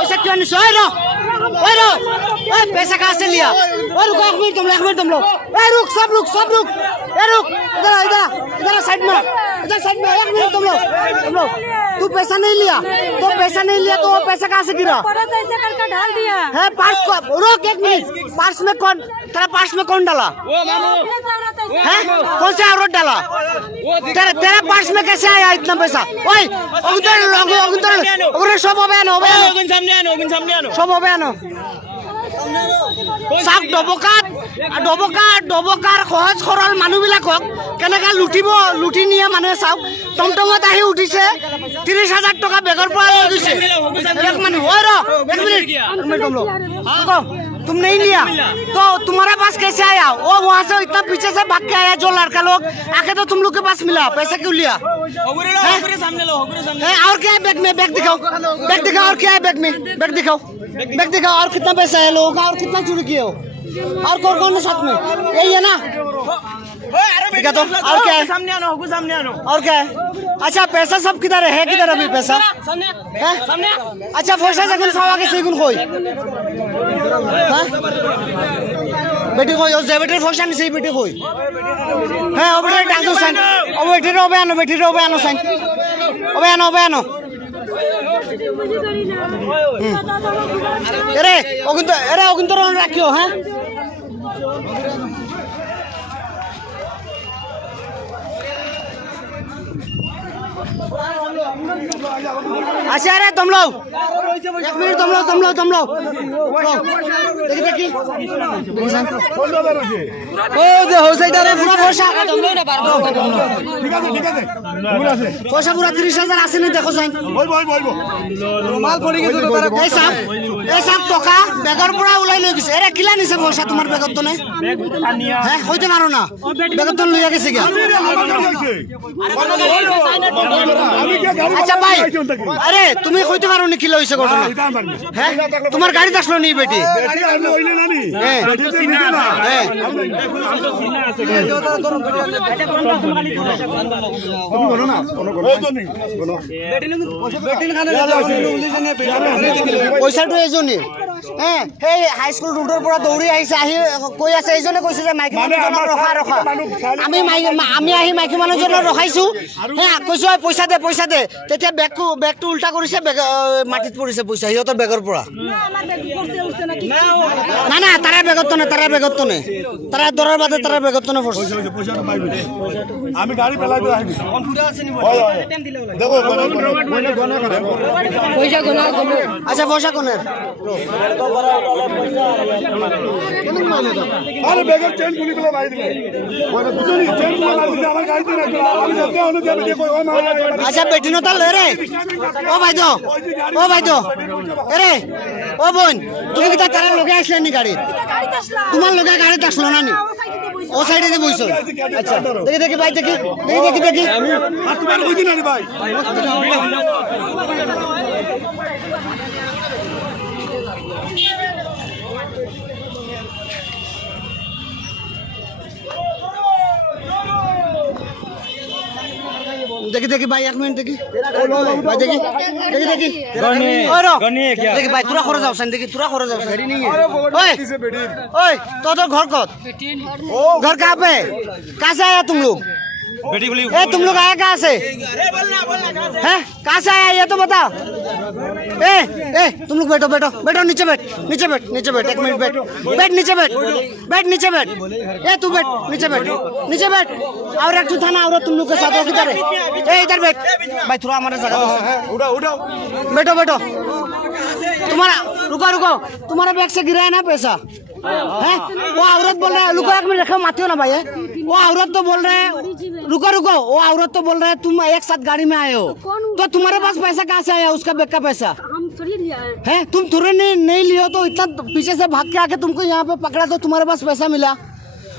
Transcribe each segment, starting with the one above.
पैसा क्यों नहीं सोए रो ओए रो ओए पैसा कहाँ से लिया ओए रुको एक मिनट तुम लोग ए रुक सब रुक ए रुक इधर साइड में एक मिनट तुम लोग तू पैसा नहीं लिया तो वो पैसा कहाँ से गिरा करके ढाल दिया है पर्स को रोक एक मिनट तेरा पर्स में कौन डाला है कौन सा औरत डाला तेरा पर्स में कैसे आया इतना पैसा ओए उधर सब হবে সব ডবকাৰ সহজ সৰল মানুহবিলাকক কেনেকৈ লুটি নিয়ে মানুহে চাওক টমটমত আহি উঠিছে 30,000 টকা বেগৰ পৰা লৈ গৈছে এক মানুহ ওই ৰ এক মিনিট तुम नहीं लिया तो तुम्हारे पास कैसे आया वो वहाँ से इतना पीछे से भाग के आया जो लड़का लोग आके तो तुम लोग के पास मिला पैसा क्यों लिया और क्या है बैग में बैग दिखाओ और क्या है बैग में बैग दिखाओ और कितना पैसा है लोगों का और कितना चोरी किए हो और कौन है साथ में यही है ना दिखा तो और क्या है सामने आनो और क्या है अच्छा पैसा सब किधर है किधर अभी पैसा है अच्छा पैसा जगन सावा के सेगुन खोई बेटी खोई और जेबेटर फंक्शन से बेटी खोई है ओबेटर टांगो साइन ओबेटर ओबे आनो साइन ओबे आनो अरे ओगिंतो रन राखियो हैं अच्छा अरे तुम लोग एक मिनट तुम लोग देखी ओ दे हो साइडारे पूरा পয়সা পয়সা পুরা 30,000 আসেনি দেখো সাইন মাল পড়ি গেছে তো তারা এই সব টাকা বেগর পুরা উলাই লই গেছে এরা কিলা নিছে পয়সা তোমার বেগর তো নাই হ্যাঁ হইতে পারো না বেগর তো লইয়া গেছে কি अच्छा भाई अरे तुम्हें खोते पारो नहीं किलो इसे घटना है तुम्हार गाड़ी दसलो नहीं बेटी पैसा तो एजनी हाई स्कुल रोडर পৰা দৌৰি আহিছে আহি কৈ আছে এইজনে কৈছে যে মাইকী মানুহজনক ৰখা আমি আহি মাইকী মানুহজনক ৰখাইছো কৈছো পইচা দে তেতিয়া বেগটো উল্টা কৰিছে মাটিত পৰিছে পইচা সিহঁতৰ বেগৰ পৰা না তাৰে বেগত নাই তাৰে দৰৰ বাদে তাৰে বেগত নাই পৰছে আমি গাড়ি পেলাই দিও আহিবি কনফিডেন্স আছে নি দেখো পয়সা গোনা আচ্ছা পয়সা কোনে আরে বেগর চেন গুলি গুলো ভাই দিলে ওরে বুঝনি চেন গুলো মারি দিলে আমার গাড়িতে না আমি যাতে অনু যাবে যে কই ও মার আচ্ছা বেটি নো তাল রে ও ভাই দো আরে ও বোন তুমি কি তার লগে আসলে নি গাড়ি তোমার লগে গাড়ি আসলো না নি ও সাইডে দিয়ে বইছো আচ্ছা দেখি ভাই দেখি আর তোমার কইছি না রে ভাই देखी भाई एक मिनट देखी भाई देखी देखी भाई तुरा खरच जाओ देखी तुरा खरच जाओ ओए तो घर कत घर कहाँ पे कहाँ से आया तुम लोग तुम लोग आया कहाँ से हैं कहाँ से आया ये तो बता तुम लोग बैठो नीचे बैठ एक मिनट बैठ नीचे बैठ तू बैठ नीचे बैठ और एक था ना और तुम लोग के साथ किधर है इधर बैठ भाई थोड़ा हमारे जगह उठाओ बैठो तुम्हारा रुको तुम्हारा बैग से गिरा है ना पैसा है वो औरत बोल रहा है रुको एक मिनट माथियो ना भाई वो औरत तो बोल रहे हैं रुको वो औरत तो बोल रहे हैं तुम एक साथ गाड़ी में आए हो तो तुम्हारे पास पैसा कहाँ से आया उसका बैग का पैसा हम थोड़ी लिया है तुम थोड़े नहीं लियो तो इतना पीछे से भाग के आके तुमको यहाँ पे पकड़ा तो तुम्हारे पास पैसा मिला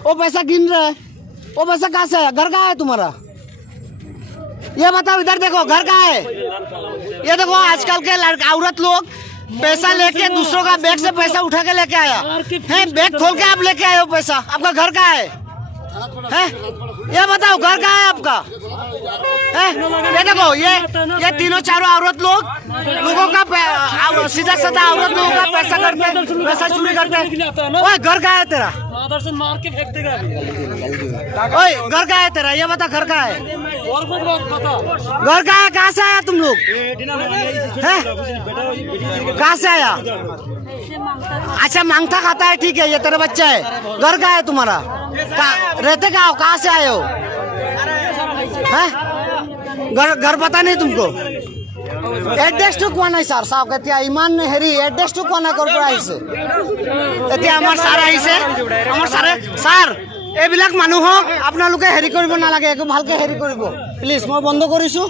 वो पैसा गिन रहा है वो पैसा कहाँ से आया घर कहाँ है तुम्हारा ये बताओ इधर देखो घर कहाँ है ये देखो आजकल के औरत लोग पैसा लेके दूसरों का बैग से पैसा उठा के लेके आया है बैग खोल के आप लेके आए हो पैसा आपका घर कहाँ है हैं? ये बताओ घर कहाँ है आपका? हैं? ये देखो ये तीनों चारों औरत लोगों का सीधा साधा औरत लोगों का पैसा करते, पैसा चोरी करते। ओए घर कहाँ है तेरा? मार के फेंक देगा अभी। ओए घर कहाँ है तेरा? ये बता घर कहाँ है? और को बात पता। घर कहाँ है? कहाँ से आया तुम लोग? हैं? कहाँ से आया? अच्छा मांगता खाता है, ठीक है, ये तेरा बच्चा है। घर कहाँ है तुम्हारा? रहते कहाँ से आए हो? हैं? घर पता नहीं तुमको? এড্ৰেছটো কোৱা নাই ছাৰ, চাওক এতিয়া ইমান হেৰি এড্ৰেছটো কোৱা নাই, ক'ৰ পৰা আহিছে? এতিয়া আমাৰ ছাৰ আহিছে, আমাৰ ছাৰে ছাৰ এইবিলাক মানুহক আপোনালোকে হেৰি কৰিব নালাগে, একো ভালকে হেৰি কৰিব প্লিজ। মই বন্ধ কৰিছোঁ।